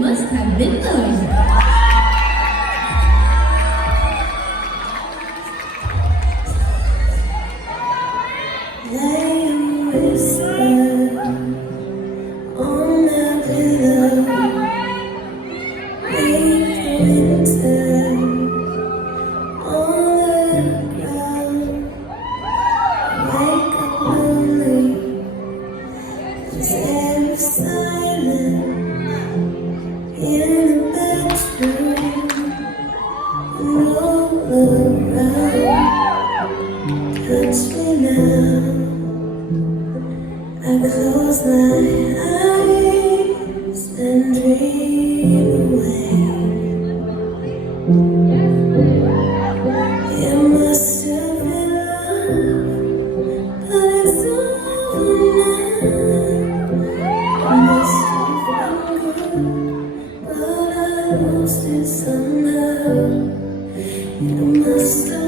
must have been love. Lay and whisper on my pillow. Leave the winter on the ground. Wake up lonely, scared of silence in the bedroom and all around. Touch me now. I close my eyes and dream away. It must have been love, but it's over now. It must have been good, but I lost it somehow. It must have